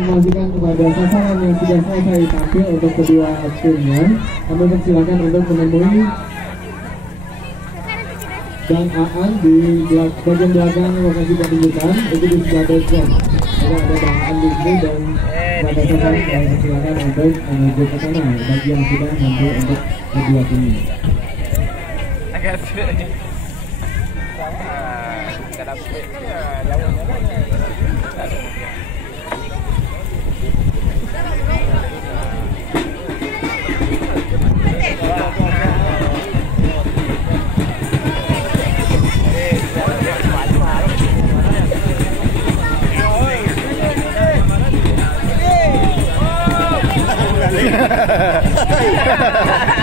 Informasikan kepada sasaran yang sudah selesai tampil untuk kedua timnya. Kami persilakan untuk menemui Bang Aan di bagian belakang lokasi pertunjukan, itu di sebelah background. Ada Bang Aan di sini dan pada sasaran yang persilakan untuk menuju ke sana bagi yang sudah nanti untuk kedua tim. Hahaha.